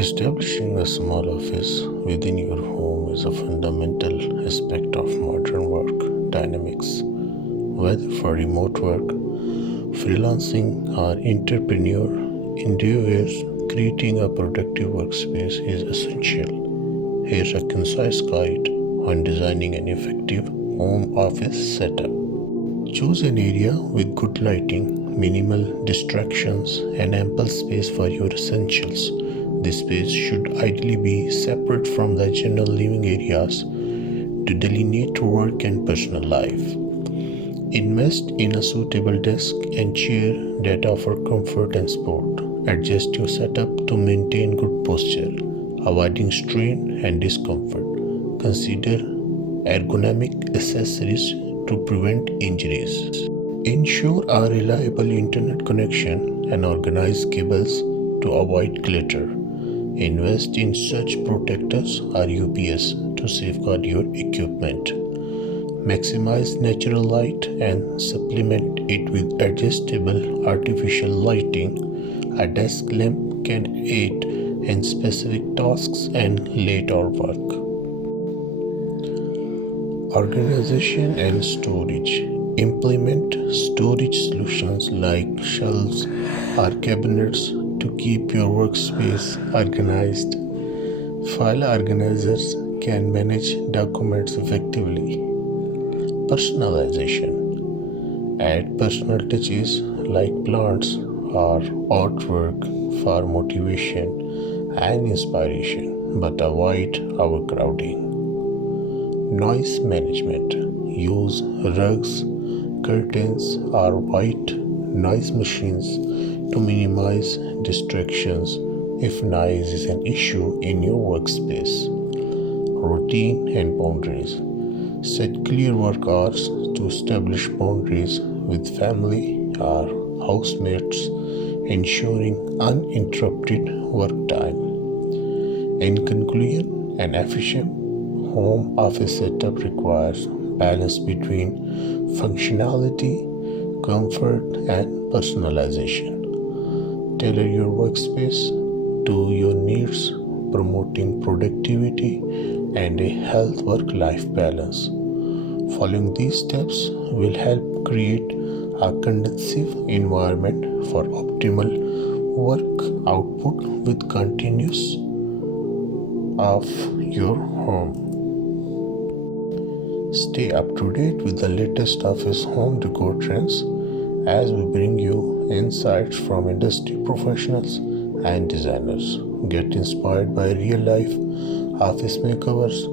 Establishing a small office within your home is a fundamental aspect of modern work dynamics. Whether for remote work, freelancing, or entrepreneur endeavors, creating a productive workspace is essential. Here's a concise guide on designing an effective home office setup. Choose an area with good lighting, minimal distractions, and ample space for your essentials. This space should ideally be separate from the general living areas to delineate work and personal life. Invest in a suitable desk and chair that offer comfort and support. Adjust your setup to maintain good posture, avoiding strain and discomfort. Consider ergonomic accessories to prevent injuries. Ensure a reliable internet connection and organize cables to avoid clutter. Invest in surge protectors or UPS to safeguard your equipment. Maximize natural light and supplement it with adjustable artificial lighting. A desk lamp can aid in specific tasks and late-hour work. Organization and storage. Implement storage solutions like shelves or cabinets to keep your workspace organized. File organizers can manage documents effectively. Personalization. Add personal touches like plants or artwork for motivation and inspiration, but avoid overcrowding. Noise management. Use rugs, curtains, or white noise machines to minimize distractions if noise is an issue in your workspace. Routine and boundaries. Set clear work hours to establish boundaries with family or housemates, ensuring uninterrupted work time. In conclusion, an efficient home office setup requires balance between functionality, comfort, and personalization. Tailor your workspace to your needs, promoting productivity and a healthy work-life balance. Following these steps will help create a conducive environment for optimal work output with continuous of your home. Stay up to date with the latest office home decor trends as we bring you insights from industry professionals and designers. Get inspired by real-life office makeovers,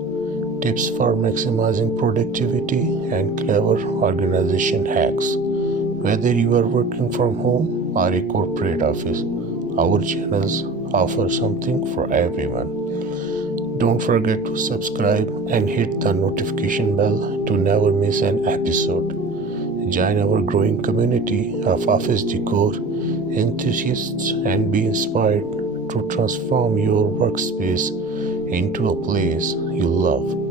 tips for maximizing productivity, and clever organization hacks. Whether you are working from home or a corporate office, our channels offer something for everyone. Don't forget to subscribe and hit the notification bell to never miss an episode. Join our growing community of office decor enthusiasts and be inspired to transform your workspace into a place you love.